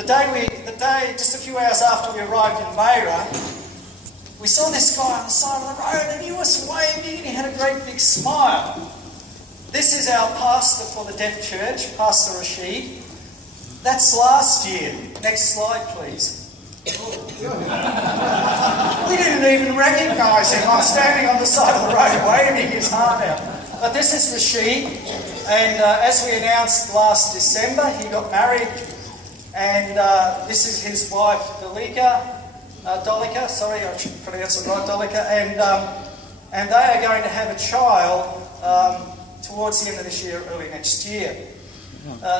The day just a few hours after we arrived in Beira, we saw this guy on the side of the road and he was waving and he had a great big smile. This is our pastor for the Deaf Church, Pastor Rashid. That's last year. Next slide, please. We didn't even recognise him. I'm standing on the side of the road waving his arm out. But this is Rashid, and as we announced last December, he got married, and this is his wife, Dolika, sorry, I should pronounce it right, Dolika, and they are going to have a child towards the end of this year, early next year.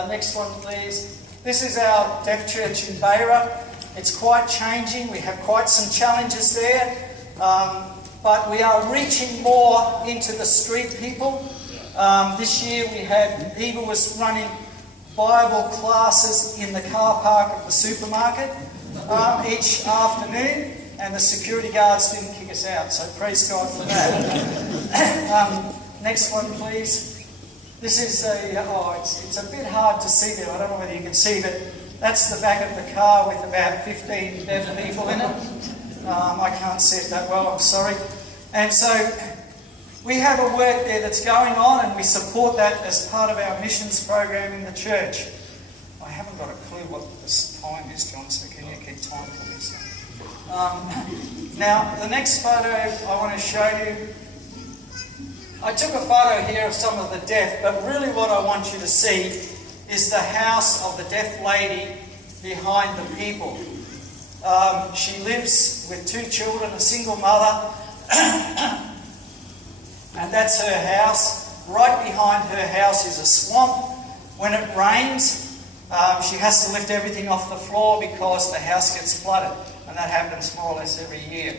Next one, please. This is our deaf church in Beira. It's quite changing. We have quite some challenges there, but we are reaching more into the street people. This year we had, Eva was running Bible classes in the car park of the supermarket each afternoon, and the security guards didn't kick us out, so praise God for that. Next one, please. This is it's a bit hard to see there. I don't know whether you can see, but that's the back of the car with about 15 deaf people in it. I can't see it that well, I'm sorry. And so we have a work there that's going on, and we support that as part of our missions program in the church. I haven't got a clue what this time is, John, so can you keep time for me? Now, the next photo I want to show you, I took a photo here of some of the deaf, but really what I want you to see is the house of the deaf lady behind the people. She lives with 2 children, a single mother, and that's her house. Right behind her house is a swamp. When it rains, she has to lift everything off the floor because the house gets flooded, and that happens more or less every year.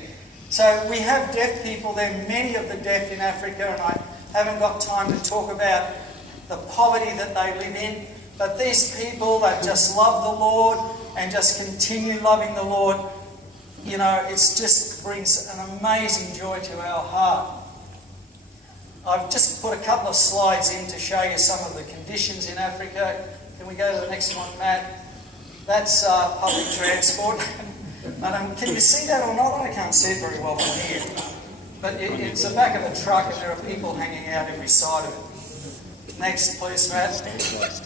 So we have deaf people. There are many of the deaf in Africa, and I haven't got time to talk about the poverty that they live in. But these people that just love the Lord and just continue loving the Lord, you know, it just brings an amazing joy to our heart. I've just put a couple of slides in to show you some of the conditions in Africa. Can we go to the next one, Matt? That's public transport. Can you see that or not? I can't see it very well from here. But it's the back of a truck and there are people hanging out every side of it. Next, please, Matt.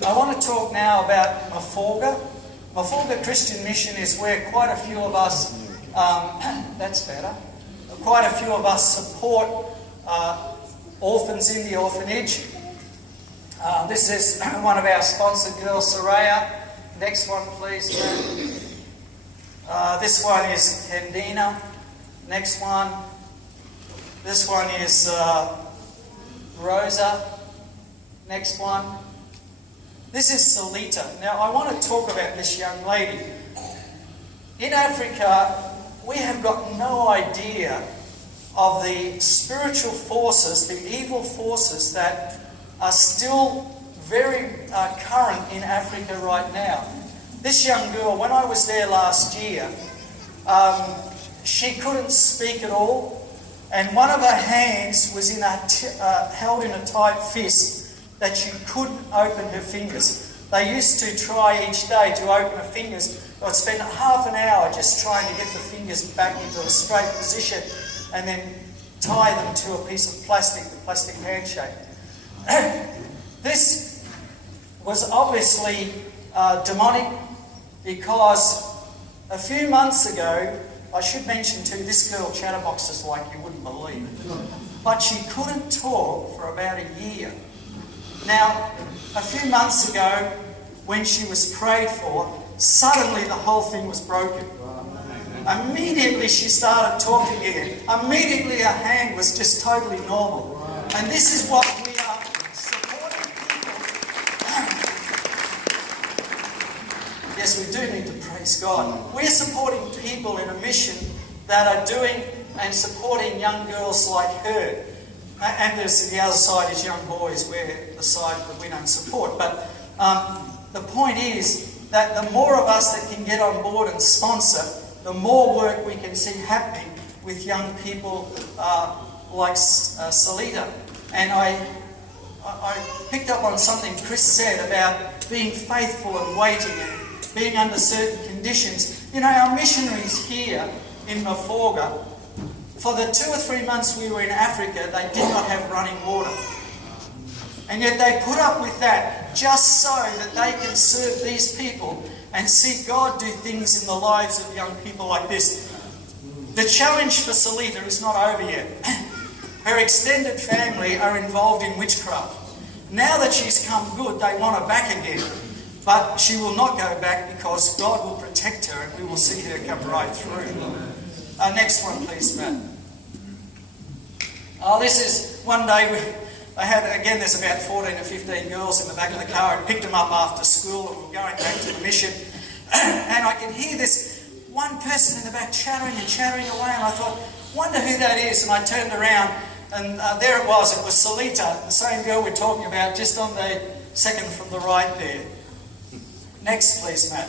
I want to talk now about Mafolga. Mafolga Christian Mission is where quite a few of us, that's better, quite a few of us support orphans in the orphanage. This is one of our sponsored girls, Soraya. Next one, please, Matt. This one is Hendina. Next one. This one is Rosa. Next one. This is Salita. Now, I want to talk about this young lady. In Africa, we have got no idea of the spiritual forces, the evil forces that are still very current in Africa right now. This young girl, when I was there last year, she couldn't speak at all, and one of her hands was held in a tight fist that she couldn't open her fingers. They used to try each day to open her fingers. I'd spend half an hour just trying to get the fingers back into a straight position and then tie them to a piece of plastic, the plastic handshake. This was obviously demonic, because a few months ago, I should mention too, this girl chatterboxes like you wouldn't believe, but she couldn't talk for about a year. Now, a few months ago, when she was prayed for, suddenly the whole thing was broken. Immediately she started talking again. Immediately her hand was just totally normal. And this is what we are supporting people. Yes, we do need to praise God. We're supporting people in a mission that are doing and supporting young girls like her. And there's the other side is young boys, where the side that we don't support. But the point is that the more of us that can get on board and sponsor, the more work we can see happening with young people like Salita. And I picked up on something Chris said about being faithful and waiting. being under certain conditions. You know, our missionaries here in Maforga, for the 2 or 3 months we were in Africa, they did not have running water. And yet they put up with that just so that they can serve these people and see God do things in the lives of young people like this. The challenge for Salita is not over yet. Her extended family are involved in witchcraft. Now that she's come good, they want her back again. But she will not go back because God will protect her and we will see her come right through. Next one, please, Matt. This is one day I had, again, there's about 14 or 15 girls in the back of the car. I picked them up after school and we were going back to the mission. And I could hear this one person in the back chattering away, and I thought, wonder who that is. And I turned around and there it was Salita, the same girl we're talking about, just on the second from the right there. Next, please, Matt.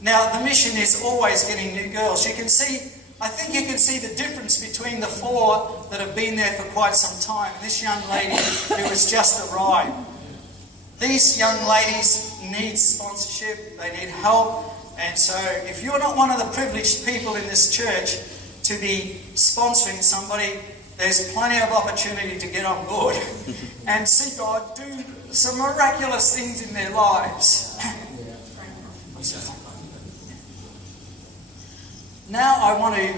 Now, the mission is always getting new girls. You can see, I think you can see the difference between the 4 that have been there for quite some time. This young lady who has just arrived. These young ladies need sponsorship, they need help, and so if you're not one of the privileged people in this church to be sponsoring somebody, there's plenty of opportunity to get on board and see God do some miraculous things in their lives. Now I want to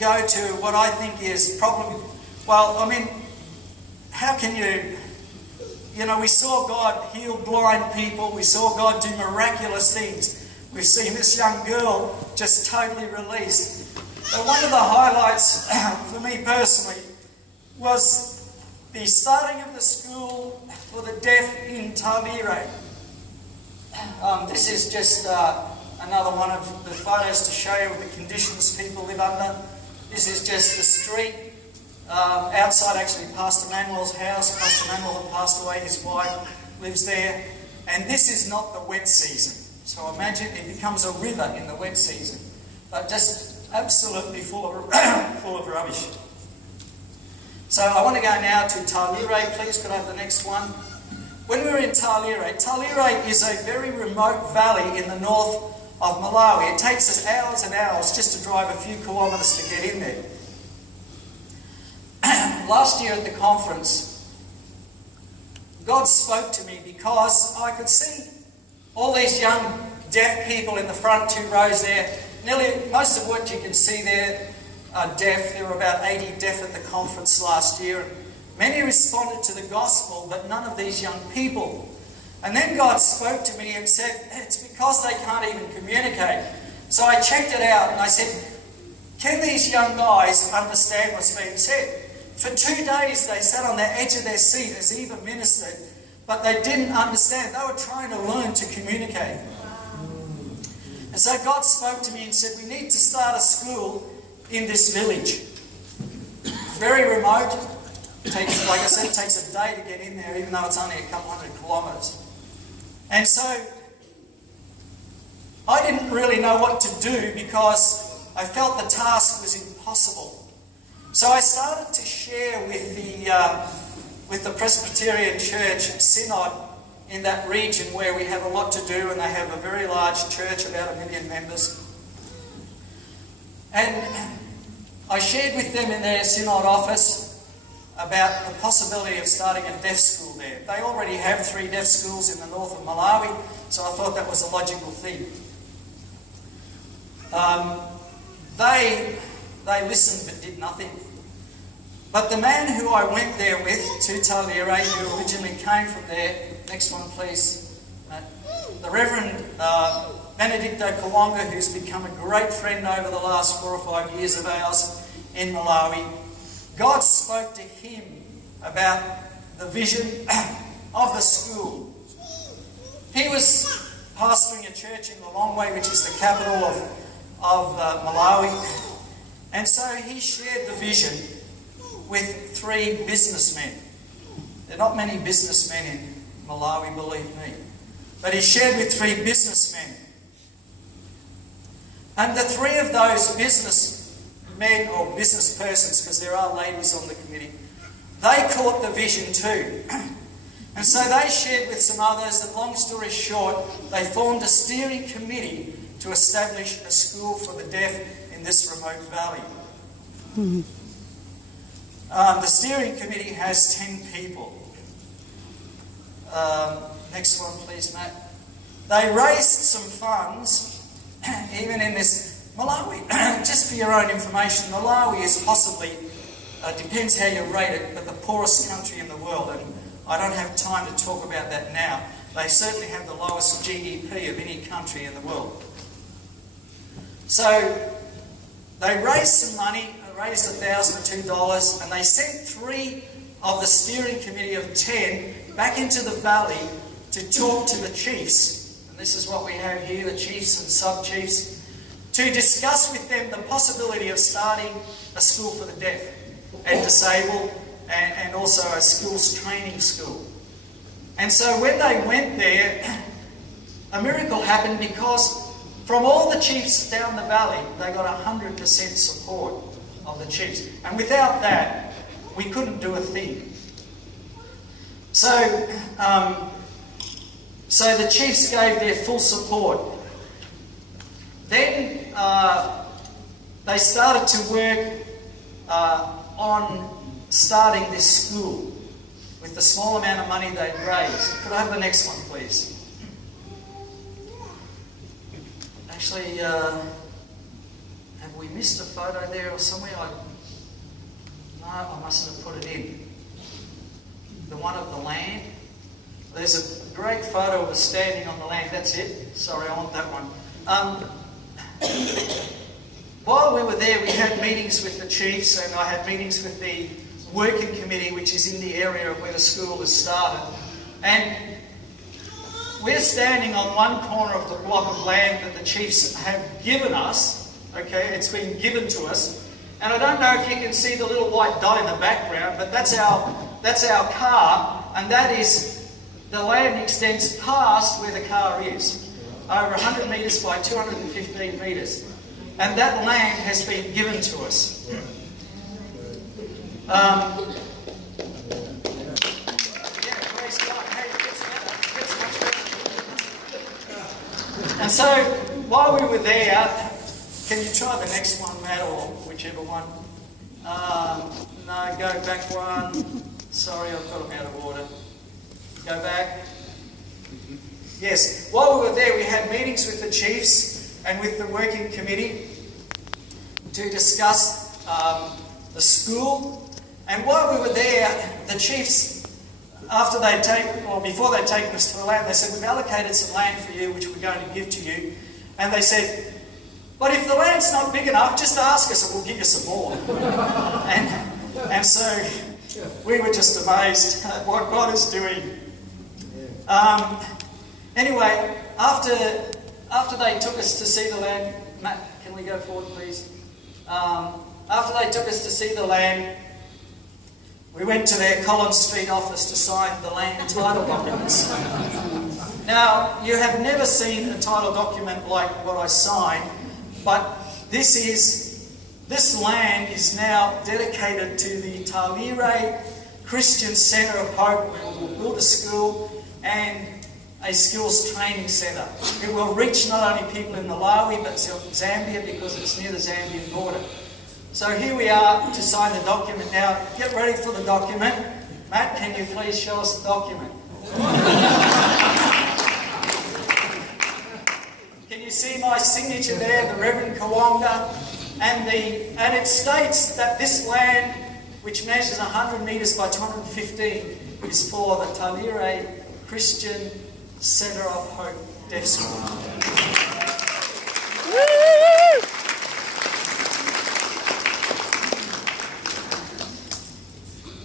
go to what I think is probably, well, I mean, how can you... You know, we saw God heal blind people. We saw God do miraculous things. We've seen this young girl just totally released. But one of the highlights for me personally was the starting of the school for the deaf in Talire. This is just another one of the photos to show you of the conditions people live under. This is just the street. Outside, actually, Pastor Manuel's house. Pastor Manuel had passed away, his wife lives there. And this is not the wet season. So imagine it becomes a river in the wet season. But just absolutely full of rubbish. So I want to go now to Talire, please. Could I have the next one? When we were in Talire, Talire is a very remote valley in the north of Malawi. It takes us hours and hours just to drive a few kilometres to get in there. Last year at the conference, God spoke to me because I could see all these young deaf people in the front 2 rows there. Nearly most of what you can see there are deaf. There were about 80 deaf at the conference last year. Many responded to the gospel, but none of these young people. And then God spoke to me and said, it's because they can't even communicate. So I checked it out and I said, can these young guys understand what's being said? For 2 days they sat on the edge of their seat as Eva ministered, but they didn't understand. They were trying to learn to communicate. And so God spoke to me and said, we need to start a school in this village. Very remote. It takes, like I said, it takes a day to get in there, even though it's only a couple hundred kilometres. And so I didn't really know what to do because I felt the task was impossible. So I started to share with the Presbyterian Church Synod in that region where we have a lot to do, and they have a very large church, about 1 million members. And I shared with them in their Synod office about the possibility of starting a deaf school there. They already have 3 deaf schools in the north of Malawi, so I thought that was a logical thing. They listened but did nothing. But the man who I went there with, to Talire, who originally came from there, next one please, the Reverend Benedicto Kawonga, who's become a great friend over the last 4 or 5 years of ours in Malawi, God spoke to him about the vision of the school. He was pastoring a church in Lilongwe, which is the capital of Malawi. And so he shared the vision with 3 businessmen. There are not many businessmen in Malawi, believe me. But he shared with 3 businessmen. And the 3 of those businessmen or business persons, because there are ladies on the committee, they caught the vision too. And so they shared with some others that, long story short, they formed a steering committee to establish a school for the deaf in this remote valley. The steering committee has 10 people. Next one, please, Matt. They raised some funds, even in this Malawi. Just for your own information, Malawi is possibly, depends how you rate it, but the poorest country in the world. And I don't have time to talk about that now. They certainly have the lowest GDP of any country in the world. So they raised some money, raised $1,002, and they sent 3 of the steering committee of 10 back into the valley to talk to the chiefs. And this is what we have here, the chiefs and sub-chiefs, to discuss with them the possibility of starting a school for the deaf and disabled, and also a schools training school. And so when they went there, a miracle happened, because from all the chiefs down the valley, they got 100% support of the chiefs. And without that, we couldn't do a thing. So the chiefs gave their full support. Then they started to work on starting this school with the small amount of money they'd raised. Could I have the next one, please? Actually, have we missed a photo there or somewhere? No, I mustn't have put it in. The one of the land. There's a great photo of us standing on the land. That's it. Sorry, I want that one. While we were there, we had meetings with the chiefs, and I had meetings with the working committee, which is in the area where the school has started. And we're standing on one corner of the block of land that the chiefs have given us. Okay, it's been given to us. And I don't know if you can see the little white dot in the background, but that's our car, and that is, the land extends past where the car is, over 100 metres by 215 metres. And that land has been given to us. Yeah, praise God. Hey, it gets much better. And so, while we were there, can you try the next one, Matt, or whichever one? No, go back one. Sorry, I've got them out of order. Go back. Yes, while we were there, we had meetings with the chiefs and with the working committee to discuss the school. And while we were there, the chiefs, before they'd taken us to the land, they said, we've allocated some land for you, which we're going to give to you. And they said, but if the land's not big enough, just ask us and we'll give you some more. and so we were just amazed at what God is doing. Anyway, after they took us to see the land, Matt, can we go forward, please? After they took us to see the land, we went to their Collins Street office to sign the land title documents. Now, you have never seen a title document like what I signed, but this land is now dedicated to the Talire Christian Centre of Hope, where we will build a school and a skills training centre. It will reach not only people in Malawi but Zambia, because it's near the Zambian border. So here we are to sign the document. Now, get ready for the document. Matt, can you please show us the document? Can you see my signature there, the Reverend Kawonga? And it states that this land, which measures 100 metres by 215, is for the Talire Christian Centre of Hope Deaf School.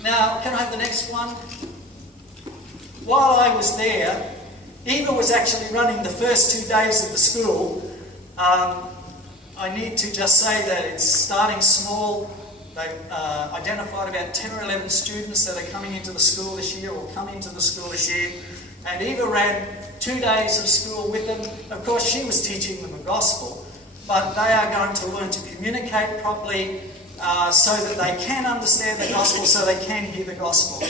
Now, can I have the next one? While I was there, Eva was actually running the first 2 days of the school. I need to just say that it's starting small. They've identified about 10 or 11 students that are coming into the school this year, or come into the school this year. And Eva ran 2 days of school with them. Of course, she was teaching them the gospel, but they are going to learn to communicate properly so that they can understand the gospel, so they can hear the gospel.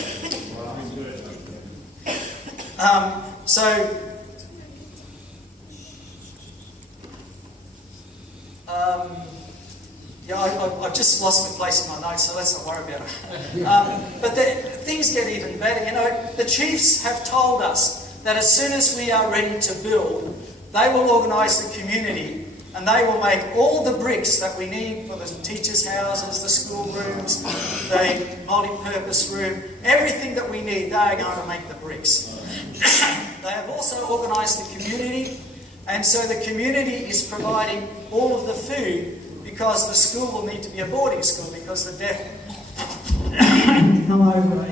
I've just lost my place in my notes, so let's not worry about it. But things get even better. You know, the chiefs have told us that as soon as we are ready to build, they will organise the community and they will make all the bricks that we need for the teachers' houses, the school rooms, the multi-purpose room, everything that we need, they are going to make the bricks. They have also organised the community, and so the community is providing all of the food, because the school will need to be a boarding school, because the deaf come over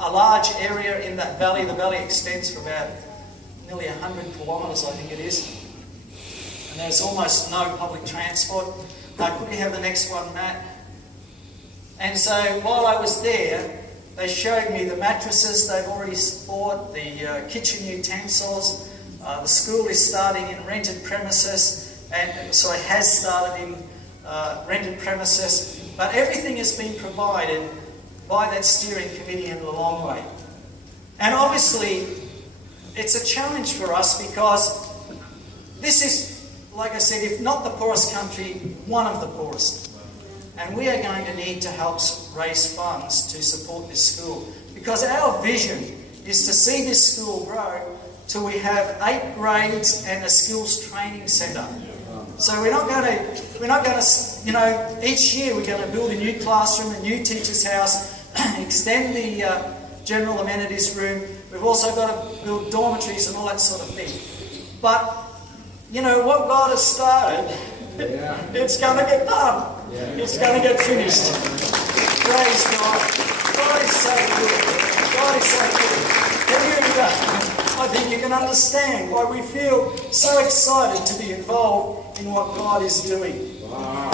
a large area in that valley. The valley extends for about nearly 100 kilometres, I think it is. And there's almost no public transport. Could we have the next one, Matt? And so while I was there, they showed me the mattresses they've already bought, the kitchen utensils. The school is starting in rented premises, and so it has started in rented premises, but everything has been provided by that steering committee in the long way. And obviously, it's a challenge for us, because this is, like I said, if not the poorest country, one of the poorest. And we are going to need to help raise funds to support this school, because our vision is to see this school grow till we have 8 grades and a skills training centre. So we're not going to, you know, each year we're going to build a new classroom, a new teacher's house, extend the general amenities room. We've also got to build dormitories and all that sort of thing. But, you know, what God has started, it's going to get done. It's going to get finished. Praise God. God is so good. God is so good. I think you can understand why we feel so excited to be involved in what God is doing. Wow.